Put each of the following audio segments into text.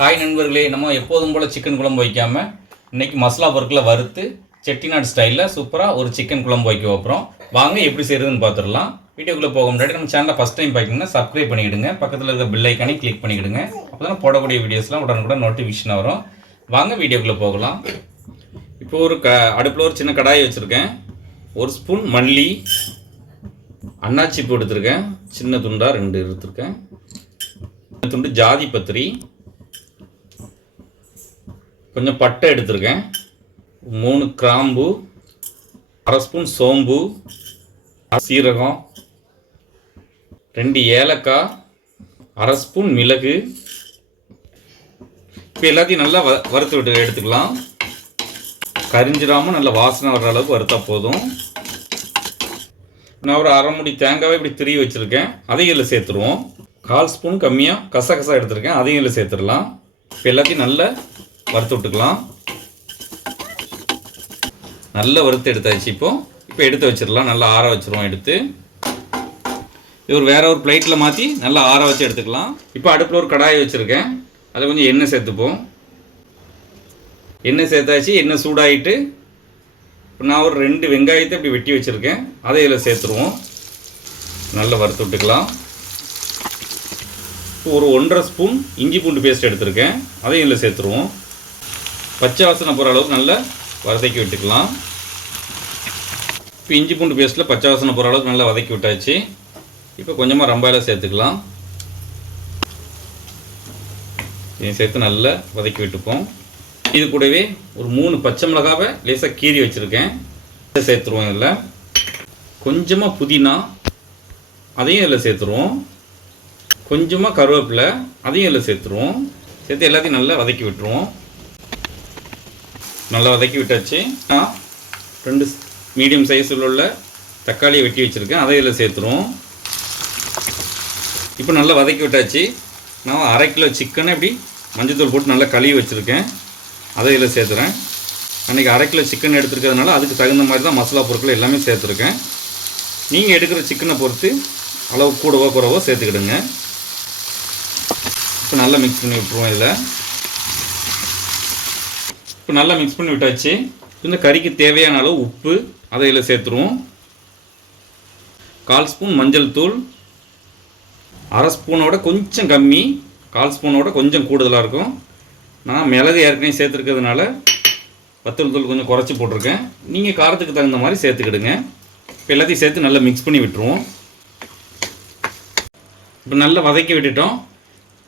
Hi நண்பர்களே நம்ம எப்போதும் போல் சிக்கன் குழம்பு வைக்காமல் இன்றைக்கி மசாலா பொருட்களை வறுத்து செட்டிநாடு ஸ்டைலில் சூப்பராக ஒரு சிக்கன் குழம்பு வைக்க வைப்போம் வாங்க எப்படி செய்கிறதுன்னு பார்த்துடலாம் வீடியோக்குள்ளே போக முன்னாடி நம்ம சேனலை ஃபஸ்ட் டைம் பார்க்கிங்கன்னா சப்ஸ்கிரைப் பண்ணிவிடுங்க பக்கத்தில் இருக்க பெல் ஐக்கானே கிளிக் பண்ணிக்கிடுங்க. அப்போ தான் போடக்கூடிய வீடியோஸ்லாம் உடனுக்குடன் நோட்டிஃபிகேஷன் வரும். வாங்க வீடியோக்குள்ளே போகலாம். இப்போ ஒரு க அடுப்பில் ஒரு சின்ன கடாய் வச்சுருக்கேன். ஒரு ஸ்பூன் மல்லி அன்னாச்சி பூ எடுத்திருக்கேன். சின்ன துண்டாக ரெண்டு எடுத்திருக்கேன். சின்ன துண்டு ஜாதி பத்திரி கொஞ்சம் பட்டை எடுத்திருக்கேன். மூணு கிராம்பு அரை ஸ்பூன் சோம்பு சீரகம் ரெண்டு ஏலக்காய் அரை ஸ்பூன் மிளகு. இப்போ எல்லாத்தையும் நல்லா வ வறுத்து விட்டு எடுத்துக்கலாம். கரிஞ்சிடாமல் நல்ல வாசனை வர்ற அளவுக்கு வறுத்தா போதும். நான் ஒரு அரை முடி தேங்காவை இப்படி திருவி வச்சுருக்கேன். அதையும் இதில் சேர்த்துருவோம். கால் ஸ்பூன் கம்மியாக கசகசா எடுத்திருக்கேன். அதையும் இதில் சேர்த்துடலாம். இப்போ எல்லாத்தையும் நல்லா வறுத்து விட்டுக்கலாம். நல்லா வறுத்து எடுத்தாச்சு இப்போது இப்போ எடுத்து வச்சிடலாம். நல்லா ஆற வச்சிருவோம் எடுத்து. இது ஒரு வேறு ஒரு பிளேட்டில் மாற்றி நல்லா ஆற வச்சு எடுத்துக்கலாம். இப்போ அடுப்பில் ஒரு கடாயை வச்சுருக்கேன். அதில் கொஞ்சம் எண்ணெய் சேர்த்துப்போம். எண்ணெய் சேர்த்தாச்சு. எண்ணெய் சூடாகிட்டு இப்போ நான் ஒரு ரெண்டு வெங்காயத்தை இப்படி வெட்டி வச்சுருக்கேன். அதை இதில் சேர்த்துருவோம். நல்லா வறுத்து விட்டுக்கலாம். இப்போ ஒரு ஒன்றரை ஸ்பூன் இஞ்சி பூண்டு பேஸ்ட் எடுத்திருக்கேன். அதையும் இதில் சேர்த்துருவோம். பச்சை வாசனை போகிற அளவுக்கு நல்லா வதக்கி விட்டுக்கலாம். இப்போ இஞ்சி பூண்டு பேஸ்ட்டில் பச்சை வாசனை போகிற அளவுக்கு நல்லா வதக்கி விட்டாச்சு. இப்போ கொஞ்சமாக ரம்பாயில் சேர்த்துக்கலாம். இதையும் சேர்த்து நல்லா வதக்கி விட்டுப்போம். இது கூடவே ஒரு மூணு பச்சை மிளகாவை லேசாக கீறி வச்சுருக்கேன். இதை சேர்த்துருவோம் இதில். கொஞ்சமாக புதினா அதையும் இதில் சேர்த்துருவோம். கொஞ்சமாக கருவேப்பிலை அதையும் இதில் சேர்த்துருவோம். சேர்த்து எல்லாத்தையும் நல்லா வதக்கி விட்டுருவோம். நல்லா வதக்கி விட்டாச்சு. நான் ரெண்டு மீடியம் சைஸில் உள்ள தக்காளியை வெட்டி வச்சுருக்கேன். அதை இதில் சேர்த்துருவோம். இப்போ நல்லா வதக்கி விட்டாச்சு. நான் அரை கிலோ சிக்கனை இப்படி மஞ்சத்தூள் போட்டு நல்லா கழுவி வச்சுருக்கேன். அதை இதில் சேர்த்துறேன். அன்றைக்கி அரை கிலோ சிக்கன் எடுத்துருக்கிறதுனால அதுக்கு தகுந்த மாதிரி தான் மசாலா பொருட்கள் எல்லாமே சேர்த்துருக்கேன். நீங்கள் எடுக்கிற சிக்கனை பொறுத்து அளவு கூடவோ குறவோ சேர்த்துக்கிடுங்க. இப்போ நல்லா மிக்ஸ் பண்ணி விட்ருவோம் இதில். இப்போ நல்லா மிக்ஸ் பண்ணி விட்டாச்சு. இந்த கறிக்கு தேவையான அளவு உப்பு அதை இதில் சேர்த்துருவோம். கால் ஸ்பூன் மஞ்சள் தூள் அரை ஸ்பூனோட கொஞ்சம் கம்மி கால் ஸ்பூனோட கொஞ்சம் கூடுதலாக இருக்கும். நான் மிளகு ஏற்கனவே சேர்த்துருக்கிறதுனால வத்தல் தூள் கொஞ்சம் குறைச்சி போட்டிருக்கேன். நீங்கள் காரத்துக்கு தகுந்த மாதிரி சேர்த்துக்கிடுங்க. இப்போ எல்லாத்தையும் சேர்த்து நல்லா மிக்ஸ் பண்ணி விட்டுருவோம். இப்போ நல்லா வதக்கி விட்டுட்டோம்.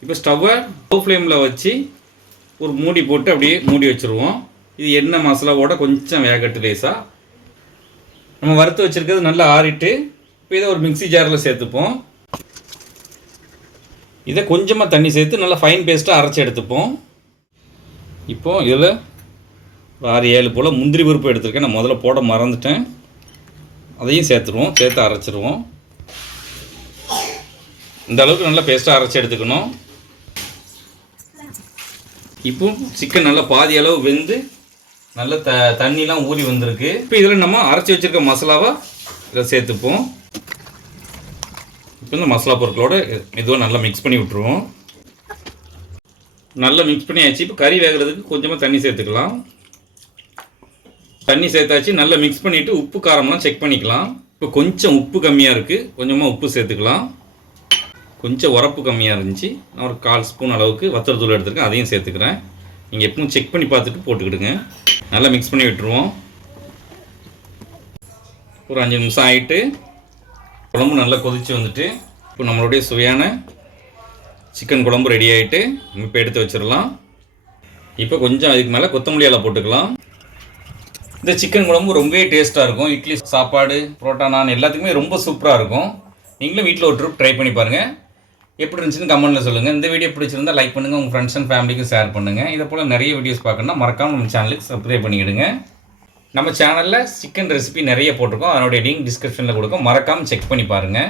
இப்போ ஸ்டவ்வை லோ ஃப்ளேமில் வச்சு ஒரு மூடி போட்டு அப்படியே மூடி வச்சுருவோம். இது எண்ணெய் மசாலாவோட கொஞ்சம் வேகட்டு லேசாக நம்ம வறுத்து வச்சுருக்கிறது நல்லா ஆறிட்டு இப்போ இதை ஒரு மிக்சி ஜாரில் சேர்த்துப்போம். இதை கொஞ்சமாக தண்ணி சேர்த்து நல்லா ஃபைன் பேஸ்ட்டாக அரைச்சி எடுத்துப்போம். இப்போ இதில் ஒரு ஆறு ஏழு போல் முந்திரி பருப்பு எடுத்திருக்கேன். நான் முதல்ல போட மறந்துட்டேன். அதையும் சேர்த்துருவோம். சேர்த்து அரைச்சிருவோம். இந்த அளவுக்கு நல்லா பேஸ்ட்டாக அரைச்சி எடுத்துக்கணும். இப்போ சிக்கன் நல்லா பாதி அளவு வெந்து நல்ல த தண்ணிலாம் ஊறி வந்திருக்கு. இப்போ இதில் நம்ம அரைச்சி வச்சிருக்க மசாலாவை இதில் சேர்த்துப்போம். இப்போ இந்த மசாலா பொருட்களோட மெதுவாக நல்லா மிக்ஸ் பண்ணி விட்ருவோம் நல்லா மிக்ஸ் பண்ணியாச்சு. இப்போ கறி வேகிறதுக்கு கொஞ்சமாக தண்ணி சேர்த்துக்கலாம். தண்ணி சேர்த்தாச்சு. நல்லா மிக்ஸ் பண்ணிவிட்டு உப்பு காரம்லாம் செக் பண்ணிக்கலாம். இப்போ கொஞ்சம் உப்பு கம்மியாக இருக்குது கொஞ்சமாக உப்பு சேர்த்துக்கலாம். கொஞ்சம் உரப்பு கம்மியாக இருந்துச்சு. நான் ஒரு கால் ஸ்பூன் அளவுக்கு வத்தல் தூள் எடுத்துருக்கேன். அதையும் சேர்த்துக்கிறேன். நீங்கள் எப்பவும் செக் பண்ணி பார்த்துட்டு போட்டுக்கிடுங்க. நல்லா மிக்ஸ் பண்ணி விட்டுருவோம். ஒரு அஞ்சு நிமிஷம் ஆகிட்டு குழம்பு நல்லா கொதித்து வந்துட்டு இப்போ நம்மளுடைய சுவையான சிக்கன் குழம்பு ரெடி ஆகிட்டு இப்போ எடுத்து வச்சிடலாம். இப்போ கொஞ்சம் அதுக்கு மேலே கொத்தமல்லி இலை போட்டுக்கலாம். இந்த சிக்கன் குழம்பு ரொம்பவே டேஸ்ட்டாக இருக்கும். இட்லி சாப்பாடு புரோட்டா நான் எல்லாத்துக்குமே ரொம்ப சூப்பராக இருக்கும். நீங்களும் வீட்டில் ஒரு ட்ரிப் ட்ரை பண்ணி பாருங்கள் எப்படி இருந்துச்சுன்னு கமெண்ட்டில் சொல்லுங்கள் இந்த வீடியோ பிடிச்சிருந்தா லைக் பண்ணுங்கள் உங்கள் ஃப்ரெண்ட்ஸ் அண்ட் ஃபேமிலிக்கும் ஷேர் பண்ணுங்கள் இதை போல் நிறைய வீடியோஸ் பார்க்கணும்னா மறக்காமல் நம்ம சேனலுக்கு சப்ஸ்கிரைப் பண்ணிவிடுங்க நம்ம சேனலில் சிக்கன் ரெசிபி நிறைய போட்டிருக்கோம். அதனுடைய லிங்க் டிஸ்கிரிப்ஷனில் கொடுக்கும். மறக்காமல் செக் பண்ணி பாருங்கள்